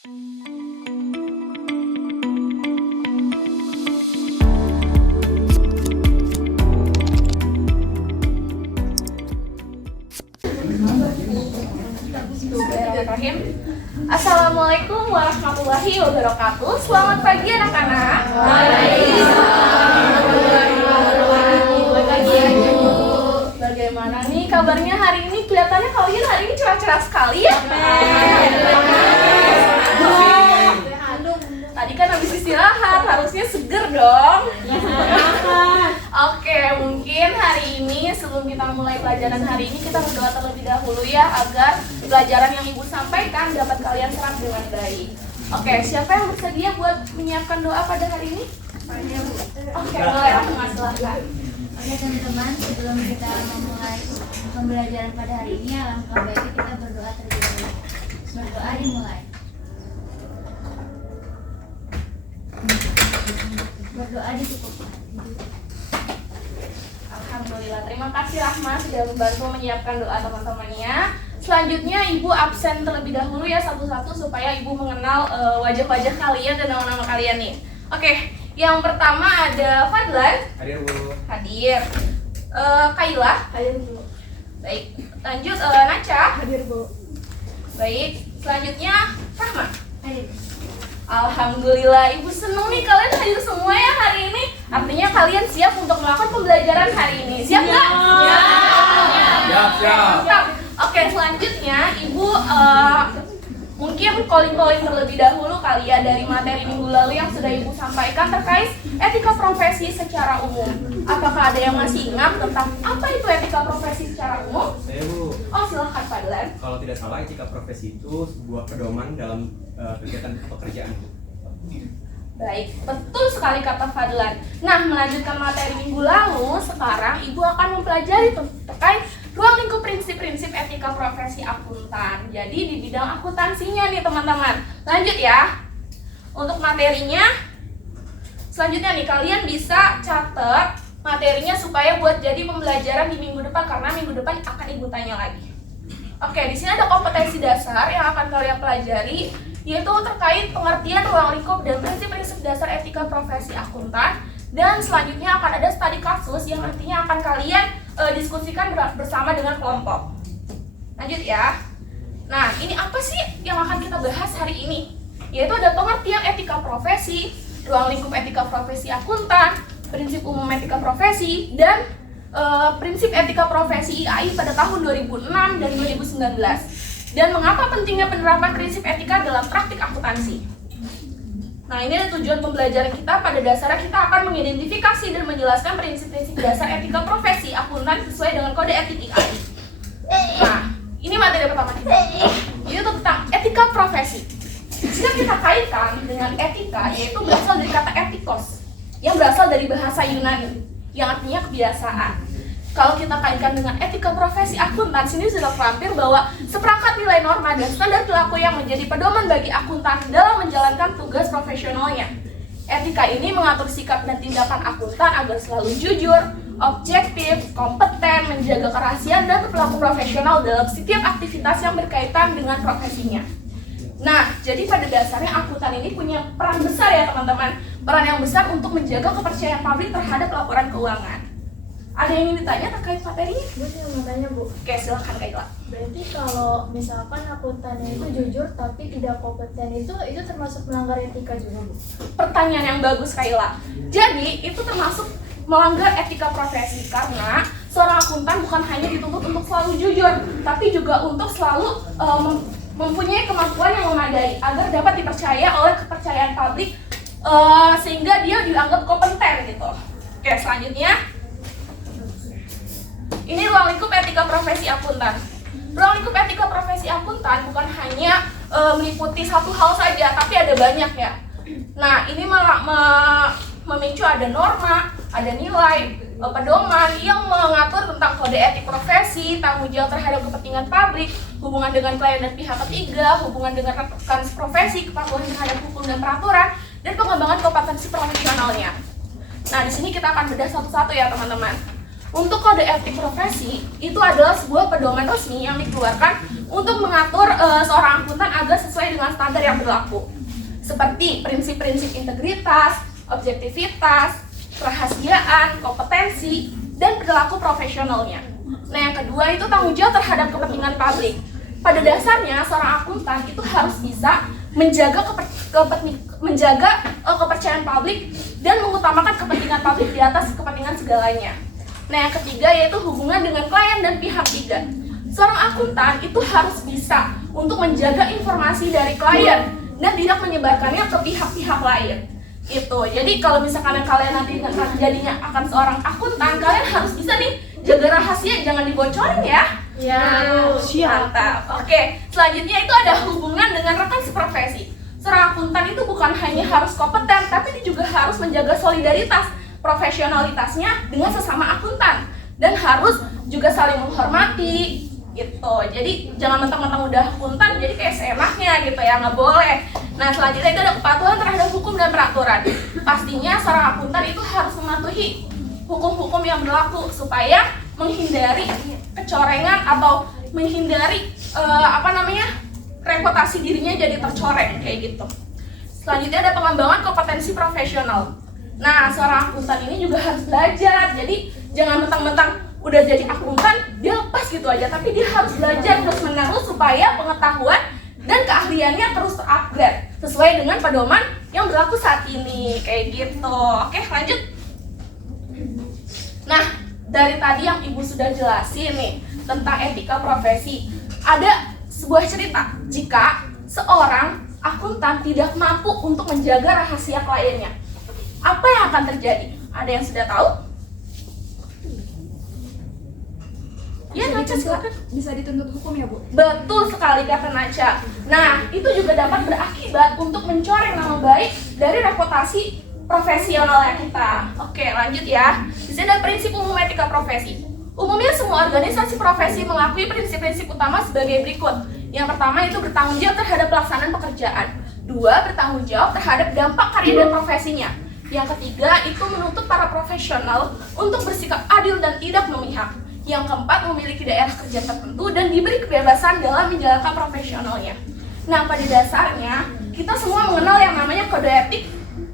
Bismillahirrahmanirrahim. Assalamualaikum warahmatullahi wabarakatuh. Selamat pagi anak-anak. Bagaimana nih kabarnya hari ini? Kelihatannya kalian hari ini cerah-cerah sekali ya. Tadi kan habis istirahat, harusnya seger dong. Oke, mungkin hari ini sebelum kita mulai pelajaran hari ini kita berdoa terlebih dahulu ya, agar pelajaran yang Ibu sampaikan dapat kalian serap dengan baik. Oke, siapa yang bersedia buat menyiapkan doa pada hari ini? Oke, boleh, Rahma, silahkan. Oke teman-teman, sebelum kita memulai pembelajaran pada hari ini, alangkah baiknya kita berdoa terlebih dahulu. Berdoa dimulai. Berdoa dicukupkan. Alhamdulillah, terima kasih Rahma sudah membantu menyiapkan doa teman-temannya. Selanjutnya Ibu absen terlebih dahulu ya satu-satu supaya Ibu mengenal wajah-wajah kalian dan nama-nama kalian nih. Oke, yang pertama ada Fadlan. Hadir Bu. Hadir. Kaila. Hadir Bu. Baik. Lanjut Naca. Hadir Bu. Baik. Selanjutnya Rahma. Hadir. Alhamdulillah, Ibu seneng nih kalian hadir semua ya hari ini. Artinya kalian siap untuk melakukan pembelajaran hari ini. Siap nggak? Siap. Oke, selanjutnya Ibu mungkin calling terlebih dahulu kali ya dari materi minggu lalu yang sudah Ibu sampaikan terkait etika profesi secara umum. Apakah ada yang masih ingat tentang apa itu etika profesi secara umum? Saya Bu. Oh, silahkan Fadlan. Kalau tidak salah etika profesi itu sebuah pedoman dalam kegiatan pekerjaan Bu. Baik, betul sekali kata Fadlan. Nah, melanjutkan materi minggu lalu, sekarang Ibu akan mempelajari terkait ruang lingkup prinsip-prinsip etika profesi akuntan. Jadi di bidang akuntansinya nih teman-teman. Lanjut ya. Untuk materinya, selanjutnya nih kalian bisa catat materinya supaya buat jadi pembelajaran di minggu depan, karena minggu depan akan Ibu tanya lagi. Oke, di sini ada kompetensi dasar yang akan kalian pelajari, yaitu terkait pengertian ruang lingkup dan prinsip-prinsip dasar etika profesi akuntan. Dan selanjutnya akan ada studi kasus yang nantinya akan kalian diskusikan bersama dengan kelompok. Lanjut ya. Nah, ini apa sih yang akan kita bahas hari ini? Yaitu ada pengertian etika profesi, ruang lingkup etika profesi akuntan, prinsip umum etika profesi, dan prinsip etika profesi IAI pada tahun 2006 dan 2019. Dan mengapa pentingnya penerapan prinsip etika dalam praktik akuntansi? Nah, ini adalah tujuan pembelajaran kita. Pada dasarnya kita akan mengidentifikasi dan menjelaskan prinsip-prinsip dasar etika profesi akuntan sesuai dengan kode etik IAI. Nah, ini materi pertama kita. Itu tentang etika profesi. Jika kita kaitkan dengan etika, yaitu berasal dari kata etikos, yang berasal dari bahasa Yunani, yang artinya kebiasaan. Kalau kita kaitkan dengan etika profesi akuntan, sini sudah terlampir bahwa seperangkat nilai norma dan standar perilaku yang menjadi pedoman bagi akuntan dalam menjalankan tugas profesionalnya. Etika ini mengatur sikap dan tindakan akuntan agar selalu jujur, objektif, kompeten, menjaga kerahasiaan dan berperilaku profesional dalam setiap aktivitas yang berkaitan dengan profesinya. Nah, jadi pada dasarnya akuntan ini punya peran besar ya teman-teman. Peran yang besar untuk menjaga kepercayaan publik terhadap laporan keuangan. Ada yang ingin ditanya terkait materinya? Bu, saya mau tanya Bu. Oke, silahkan Kaila. Berarti kalau misalkan akuntannya itu jujur tapi tidak kompeten itu termasuk melanggar etika juga Bu? Pertanyaan yang bagus Kaila. Jadi, itu termasuk melanggar etika profesi karena seorang akuntan bukan hanya dituntut untuk selalu jujur, tapi juga untuk selalu mempunyai kemampuan yang memadai agar dapat dipercaya oleh kepercayaan publik sehingga dia dianggap kompeten gitu. Oke, selanjutnya ini ruang lingkup etika profesi akuntan. Ruang lingkup etika profesi akuntan bukan hanya meliputi satu hal saja, tapi ada banyak ya. Nah, ini memicu ada norma, ada nilai, pedoman yang mengatur tentang kode etik profesi, tanggung jawab terhadap kepentingan publik, hubungan dengan klien dan pihak ketiga, hubungan dengan rekan profesi, kepatuhan terhadap hukum dan peraturan, dan pengembangan kompetensi profesionalnya. Nah, di sini kita akan bedah satu-satu ya teman-teman. Untuk kode etik profesi, itu adalah sebuah pedoman resmi yang dikeluarkan untuk mengatur seorang akuntan agar sesuai dengan standar yang berlaku. Seperti prinsip-prinsip integritas, objektivitas, kerahasiaan, kompetensi, dan perilaku profesionalnya. Nah, yang kedua itu tanggung jawab terhadap kepentingan publik. Pada dasarnya, seorang akuntan itu harus bisa menjaga kepercayaan publik dan mengutamakan kepentingan publik di atas kepentingan segalanya. Nah, yang ketiga yaitu hubungan dengan klien dan pihak ketiga. Seorang akuntan itu harus bisa untuk menjaga informasi dari klien dan tidak menyebarkannya ke pihak-pihak lain. Itu. Jadi kalau misalkan kalian nanti jadinya akan seorang akuntan, kalian harus bisa nih jaga rahasia, jangan dibocorin ya. Ya, mantap. Oke, selanjutnya itu ada hubungan dengan rekan seprofesi. Seorang akuntan itu bukan hanya harus kompeten, tapi dia juga harus menjaga solidaritas profesionalitasnya dengan sesama akuntan dan harus juga saling menghormati gitu. Jadi jangan mentang-mentang udah akuntan jadi kayak seenaknya gitu ya, nggak boleh. Nah, selanjutnya itu ada kepatuhan terhadap hukum dan peraturan. Pastinya seorang akuntan itu harus mematuhi hukum-hukum yang berlaku supaya menghindari kecorengan atau menghindari reputasi dirinya jadi tercoreng kayak gitu. Selanjutnya ada pengembangan kompetensi profesional. Nah, seorang akuntan ini juga harus belajar. Jadi jangan mentang-mentang udah jadi akuntan dia lepas gitu aja, tapi dia harus belajar terus-menerus supaya pengetahuan dan keahliannya terus terupgrade sesuai dengan pedoman yang berlaku saat ini kayak gitu. Oke, lanjut. Nah, dari tadi yang Ibu sudah jelasin nih tentang etika profesi, ada sebuah cerita jika seorang akuntan tidak mampu untuk menjaga rahasia kliennya. Apa yang akan terjadi? Ada yang sudah tahu? Ya, Naca silakan. Bisa dituntut hukum ya, Bu? Betul sekali kata Naca. Nah, itu juga dapat berakibat untuk mencoreng nama baik dari reputasi profesionalnya kita. Oke, lanjut ya. Di sini ada prinsip umum etika profesi. Umumnya semua organisasi profesi mengakui prinsip-prinsip utama sebagai berikut. Yang pertama itu bertanggung jawab terhadap pelaksanaan pekerjaan. Dua, bertanggung jawab terhadap dampak karya dan profesinya. Yang ketiga itu menuntut para profesional untuk bersikap adil dan tidak memihak. Yang keempat, memiliki daerah kerja tertentu dan diberi kebebasan dalam menjalankan profesionalnya. Nah, pada dasarnya kita semua mengenal yang namanya kode etik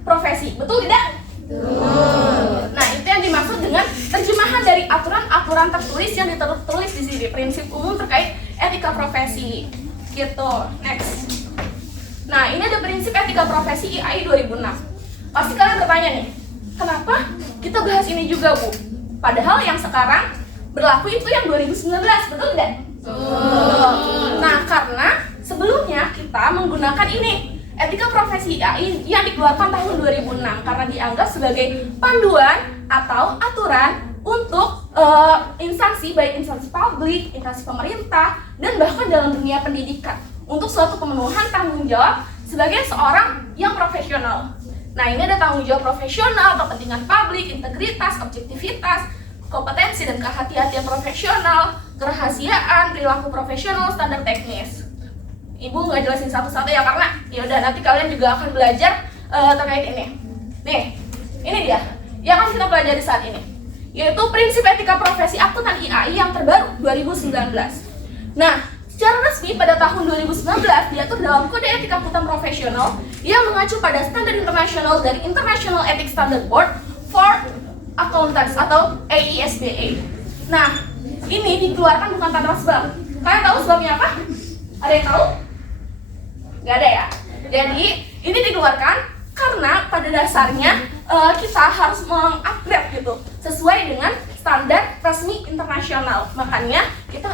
profesi, betul tidak? Betul. Nah, itu yang dimaksud dengan terjemahan dari aturan-aturan tertulis yang ditulis di sini, prinsip umum terkait etika profesi. Gitu. Next. Nah, ini ada prinsip etika profesi IAI 2006. Pasti kalian bertanya nih, kenapa kita bahas ini juga, Bu? Padahal yang sekarang berlaku itu yang 2019, betul tidak? Betul. Nah, karena sebelumnya kita menggunakan ini etika profesi IAI yang dikeluarkan tahun 2006 karena dianggap sebagai panduan atau aturan untuk instansi, baik instansi publik, instansi pemerintah, dan bahkan dalam dunia pendidikan untuk suatu pemenuhan tanggung jawab sebagai seorang yang profesional. Nah, ini ada tanggung jawab profesional, kepentingan publik, integritas, objektivitas, kompetensi dan kehati-hatian profesional, kerahasiaan, perilaku profesional, standar teknis. Ibu nggak jelasin satu-satu ya, karena ya udah nanti kalian juga akan belajar terkait ini. Nih, ini dia yang akan kita pelajari saat ini, yaitu prinsip etika profesi akuntan IAI yang terbaru 2019. Nah, secara resmi pada tahun 2019 diatur dalam Kode Etik Akuntan Profesional yang mengacu pada standar internasional dari International Ethics Standard Board for Accountants atau AISBA. Nah, ini dikeluarkan bukan tanpa sebab. Kalian tahu sebabnya apa? Ada yang tahu? Gak ada ya? Jadi, ini dikeluarkan karena pada dasarnya kita harus mengupgrade gitu sesuai dengan standar resmi internasional. Makanya kita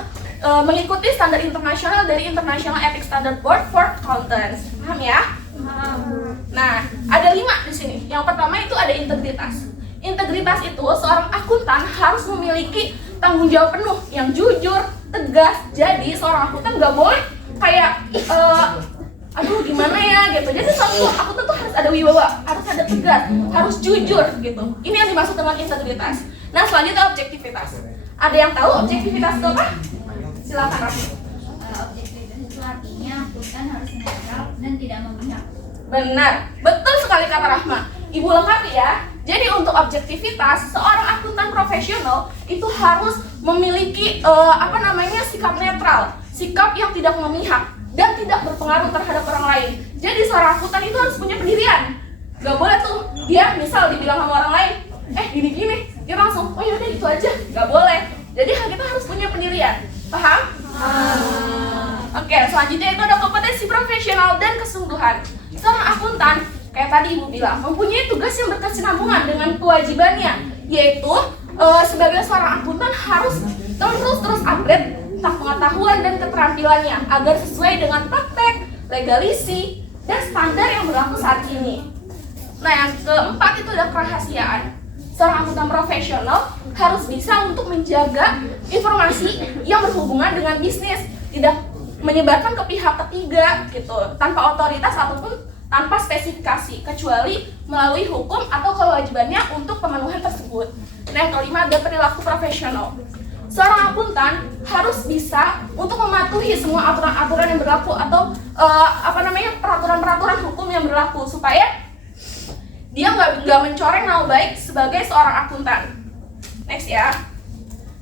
mengikuti standar internasional dari International Ethics Standard Board for Accountants. Paham ya? Nah, ada 5 di sini. Yang pertama itu ada integritas. Integritas itu seorang akuntan harus memiliki tanggung jawab penuh yang jujur, tegas. Jadi seorang akuntan nggak boleh kayak aduh gimana ya gitu. Jadi seorang akuntan tuh harus ada wibawa, harus ada tegas, harus jujur gitu. Ini yang dimaksud dengan integritas. Nah, selanjutnya objektivitas. Ada yang tahu objektivitas itu apa? Silakan, Raffi. Objektivitas itu artinya akuntan harus netral dan tidak memihak. Benar, betul sekali kata Rahma. Ibu lengkapi ya. Jadi untuk objektivitas, seorang akuntan profesional itu harus memiliki sikap netral. sikap yang tidak memihak dan tidak berpengaruh terhadap orang lain. Jadi seorang akuntan itu harus punya pendirian. Gak boleh tuh dia misal dibilang sama orang lain, gini-gini, dia langsung, oh yaudah itu aja. Gak boleh. Jadi kita harus punya pendirian. Paham? Oke, selanjutnya itu ada kompetensi profesional dan kesungguhan. Seorang akuntan, kayak tadi Ibu bilang, mempunyai tugas yang berkesinambungan dengan kewajibannya, yaitu sebagai seorang akuntan harus terus update tentang pengetahuan dan keterampilannya agar sesuai dengan praktek, legalisi, dan standar yang berlaku saat ini. Nah, yang keempat itu ada kerahasiaan. Seorang akuntan profesional harus bisa untuk menjaga informasi yang berhubungan dengan bisnis, tidak menyebarkan ke pihak ketiga gitu, tanpa otoritas ataupun tanpa spesifikasi, kecuali melalui hukum atau kewajibannya untuk pemenuhan tersebut. Nah, yang kelima ada perilaku profesional. Seorang akuntan harus bisa untuk mematuhi semua aturan-aturan yang berlaku atau peraturan-peraturan hukum yang berlaku supaya dia nggak mencoreng nama baik sebagai seorang akuntan. Next ya.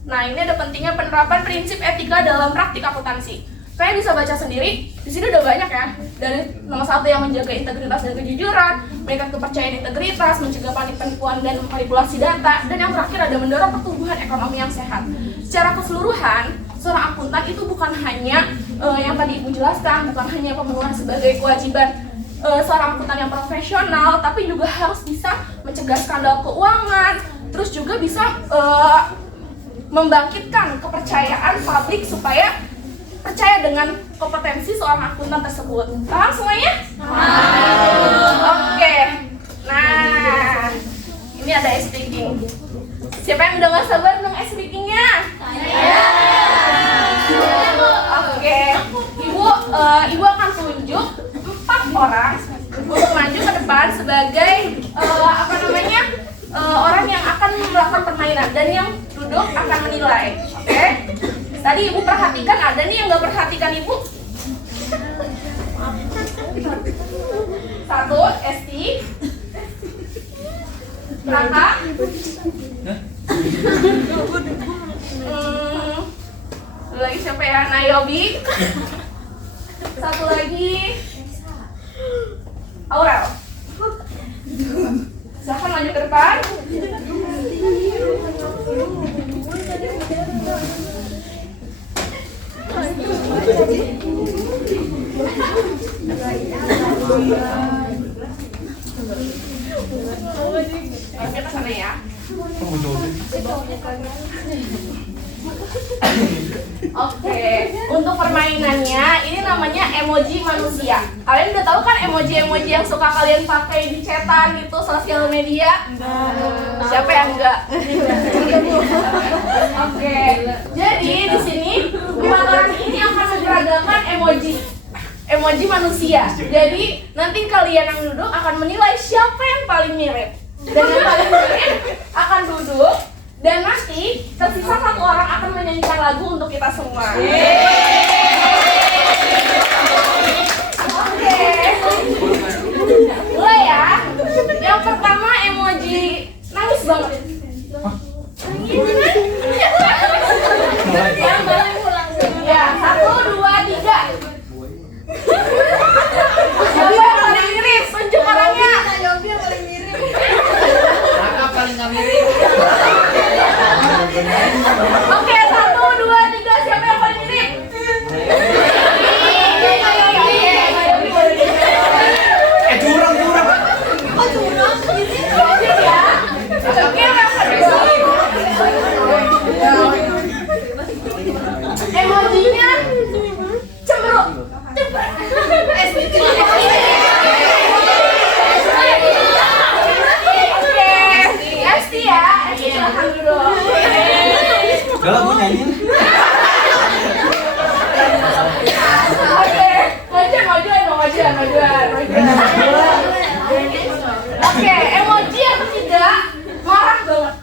Nah, ini ada pentingnya penerapan prinsip etika dalam praktik akuntansi. Kalian bisa baca sendiri. Di sini udah banyak ya. Dari nomor 1 yang menjaga integritas dan kejujuran, meningkatkan kepercayaan integritas, mencegah penipuan dan manipulasi data, dan yang terakhir ada mendorong pertumbuhan ekonomi yang sehat. Secara keseluruhan, seorang akuntan itu bukan hanya yang tadi Ibu jelaskan, bukan hanya pemenuhan sebagai kewajiban seorang akuntan yang profesional, tapi juga harus bisa mencegah skandal keuangan, terus juga bisa membangkitkan kepercayaan publik supaya percaya dengan kompetensi seorang akuntan tersebut. Paham semuanya? Oke. Nah, ini ada ice breaking. Siapa yang udah gak sabar dong ice breakingnya? Oke. Ibu akan tunjuk 4 orang untuk maju ke depan sebagai orang yang akan melakukan permainan, dan yang duduk akan menilai. Oke? Tadi Ibu perhatikan, ada nih yang nggak perhatikan Ibu. 1, Esti, Raka, lagi siapa ya? Nayobi. 1 lagi, Aurel. Silahkan maju ke depan. Kita sana ya. Oke, untuk permainannya ini namanya emoji manusia. Kalian udah tahu kan emoji-emoji yang suka kalian pakai di chatan gitu, sosial media? Siapa yang enggak? Oke, jadi di sini 4 orang ini akan memperagakan emoji manusia. Jadi nanti kalian yang duduk akan menilai siapa yang paling mirip. Dan yang paling mirip akan duduk. Dan nanti tersisa 1 orang akan menyanyikan lagu untuk kita semua. Oke. Mulai ya. Yang pertama emoji nangis banget. Ya, 1, 2, 3. Siapa yang paling mirip? Tunjuk orangnya. Raka paling gak mirip. Oke, 1, 2, 3. Siapa yang paling mirip? Curang. Oh, curang? Wajib ya? Oke, yang kedua. Emojinya cemberut. Esti ya, silakan dulu. Gak lah, gue nyanyiin. Oke, majuan. Oke, emoji yang ketiga marah banget.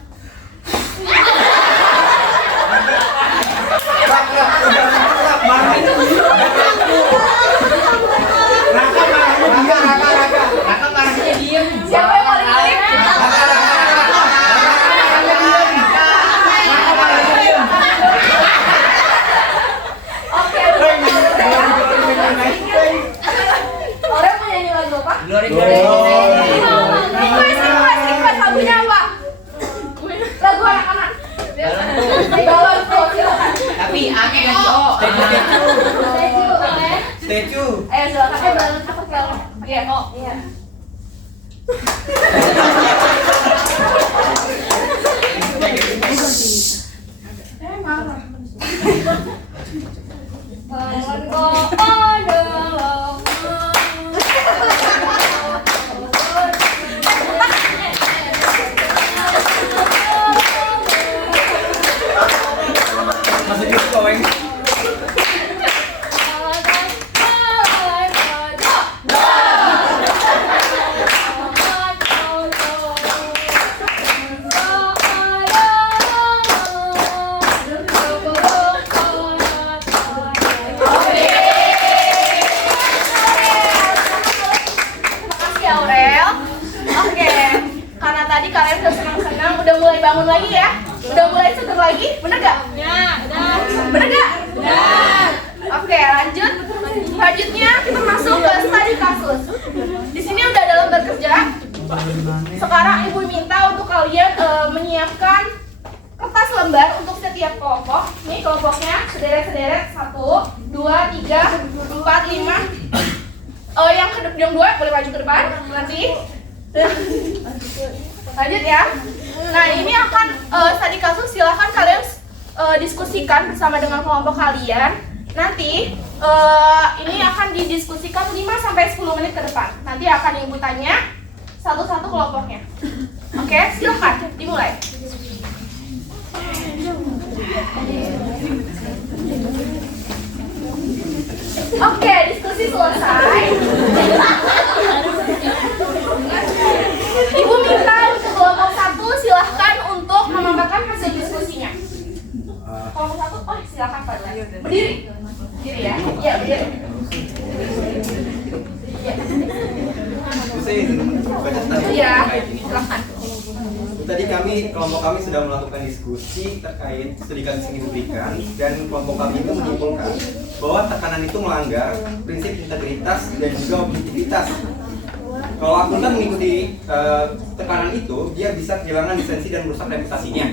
Raka marahnya diem. Siapa yang paling mirip? Oke, apa? Glory. Request lagunya apa? Lagu anak-anak. Balon tuh, silakan. Tapi aneh kan oh. Statue. Ayo silakan. Balon apa silakan? Iya, oh. Iya. Balon kok adalah Masih gitu kaweng. Makasih Aurel. Oke, karena tadi kalian udah senang-senang, udah mulai bangun lagi ya, udah mulai seger lagi, bener gak? Ya, bener gak? Bener. Oke, lanjut. Selanjutnya kita masuk ke studi kasus. Di sini udah dalam bekerja. Sekarang ibu minta untuk kalian menyiapkan kertas lembar untuk setiap kelompok. Nih kelompoknya sederet-sederet 1, 2, 3, 4, 5. Yang dua boleh maju ke depan nanti. Lanjut ya. Nah ini akan studi kasus, silahkan kalian diskusikan bersama dengan kelompok kalian. Nanti ini akan didiskusikan 5-10 menit ke depan. Nanti akan ibu tanya satu-satu kelompoknya. Oke, silahkan dimulai. Oke, diskusi selesai. Ibu minta untuk kelompok 1 silahkan untuk memaparkan hasil diskusinya. Kelompok 1, oh silahkan Pak. Berdiri. Berdiri ya? Iya, berdiri. Iya. Iya, silahkan. Tadi kelompok kami sudah melakukan diskusi terkait studi kasus yang diberikan, dan kelompok kami itu menyimpulkan bahwa tekanan itu melanggar prinsip integritas dan juga objektivitas. Kalau akuntan mengikuti tekanan itu, dia bisa kehilangan lisensi dan merusak reputasinya.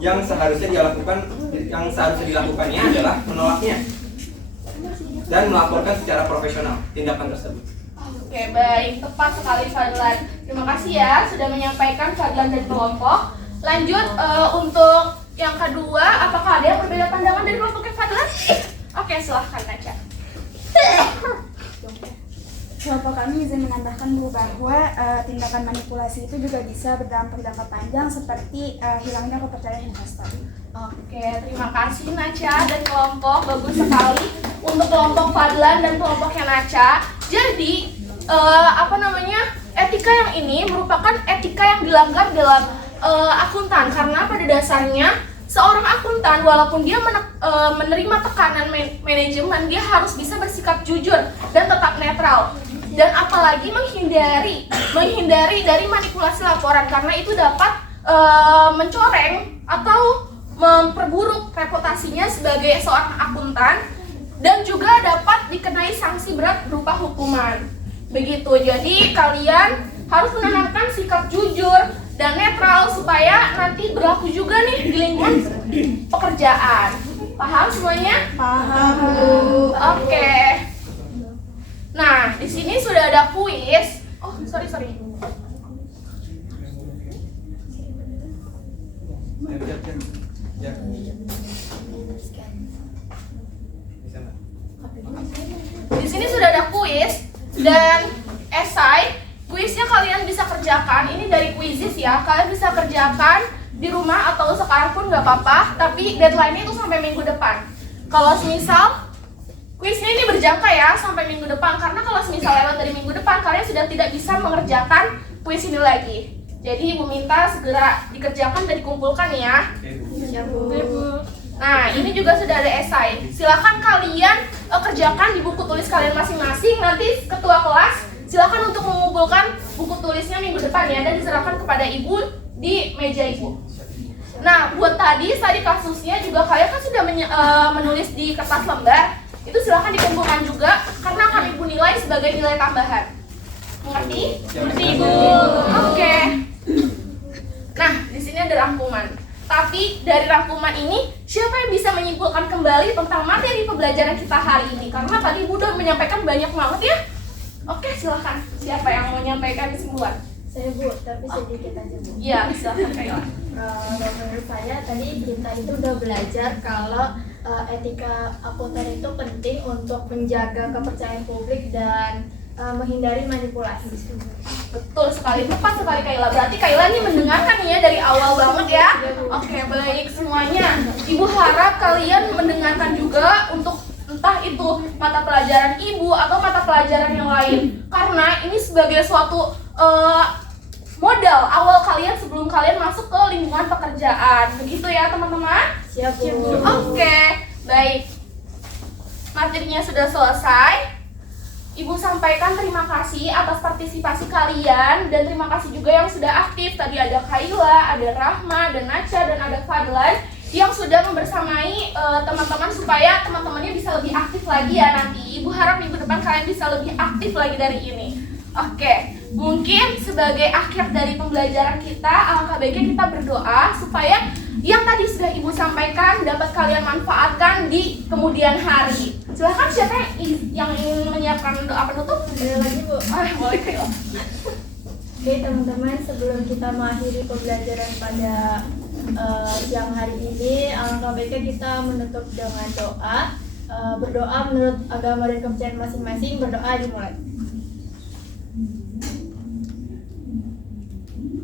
Yang seharusnya dilakukannya adalah menolaknya dan melaporkan secara profesional tindakan tersebut. Oke, baik, tepat sekali Fadlan. Terima kasih ya sudah menyampaikan Fadlan dan kelompok. Lanjut untuk yang kedua, apakah ada yang berbeda pandangan dari kelompoknya Fadlan? Oke, silahkan Naca. Kelompok kami izin menambahkan bahwa tindakan manipulasi itu juga bisa berdampak jangka panjang seperti hilangnya kepercayaan investor. Oke, terima kasih Naca dan kelompok, bagus sekali untuk kelompok Fadlan dan kelompoknya Naca. Jadi etika yang ini merupakan etika yang dilanggar dalam akuntan, karena pada dasarnya seorang akuntan walaupun dia menerima tekanan manajemen, dia harus bisa bersikap jujur dan tetap netral, dan apalagi menghindari dari manipulasi laporan, karena itu dapat mencoreng atau memperburuk reputasinya sebagai seorang akuntan, dan juga dapat dikenai sanksi berat berupa hukuman. Begitu, jadi kalian harus menanamkan sikap jujur dan netral supaya nanti berlaku juga nih di lingkungan pekerjaan. Paham semuanya? Paham. Oke. Nah, di sini sudah ada kuis. Oh, sorry. Di sini sudah ada kuis dan esai. Kuisnya kalian bisa kerjakan, ini dari Quizizz ya. Kalian bisa kerjakan di rumah atau sekarang pun nggak apa-apa, tapi deadline-nya itu sampai minggu depan. Kalau semisal kuisnya ini berjangka ya sampai minggu depan, karena kalau semisal lewat dari minggu depan kalian sudah tidak bisa mengerjakan kuis ini lagi. Jadi ibu minta segera dikerjakan dan dikumpulkan ya. Nah, ini juga sudah ada esai. Silakan kalian kerjakan di buku tulis kalian masing-masing. Nanti ketua kelas silakan untuk mengumpulkan buku tulisnya minggu depan ya, dan diserahkan kepada ibu di meja ibu. Nah, buat tadi kasusnya juga kalian kan sudah menulis di kertas lembar. Itu silakan dikumpulkan juga, karena akan ibu nilai sebagai nilai tambahan. Mengerti? Ibu. Oke. Nah, di sini ada rangkuman. Tapi dari rangkuman ini, siapa yang bisa menyimpulkan kembali tentang materi pembelajaran kita hari ini? Karena tadi Ibu udah menyampaikan banyak banget ya. Oke, silahkan. Siapa yang mau menyampaikan kesimpulan? Saya Bu, tapi sedikit aja Bu. Iya, silahkan Kayla. Kalau menurut saya tadi kita itu udah belajar kalau etika akuntan itu penting untuk menjaga kepercayaan publik dan menghindari manipulasi. Betul sekali, tepat sekali Kayla. Berarti Kayla ini mendengarkan ya dari awal banget ya. Oke, baik semuanya. Ibu harap kalian mendengarkan juga untuk entah itu mata pelajaran Ibu atau mata pelajaran yang lain. Karena ini sebagai suatu modal awal kalian sebelum kalian masuk ke lingkungan pekerjaan. Begitu ya teman-teman? Siap Bu. Oke, baik. Materinya sudah selesai. Ibu sampaikan terima kasih atas partisipasi kalian dan terima kasih juga yang sudah aktif. Tadi ada Kayla, ada Rahma, ada Nacha, dan ada Fadlan yang sudah membersamai teman-teman supaya teman-temannya bisa lebih aktif lagi ya nanti. Ibu harap minggu depan kalian bisa lebih aktif lagi dari ini. Oke, mungkin sebagai akhir dari pembelajaran kita, alangkah baiknya kita berdoa supaya yang tadi sudah Ibu sampaikan dapat kalian manfaatkan di kemudian hari. Silahkan siapa yang ingin menyiapkan doa penutup? Ada lagi Bu. Boleh Kayla. Oke teman-teman, sebelum kita mengakhiri pembelajaran pada siang hari ini, alangkah baiknya kita menutup dengan doa. Berdoa menurut agama dan kepercayaan masing-masing. Berdoa dimulai.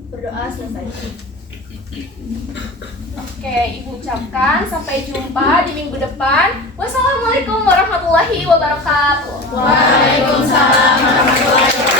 Berdoa selesai. Oke, Ibu ucapkan sampai jumpa di minggu depan. Wassalamualaikum warahmatullahi wabarakatuh. Waalaikumsalam warahmatullahi wabarakatuh.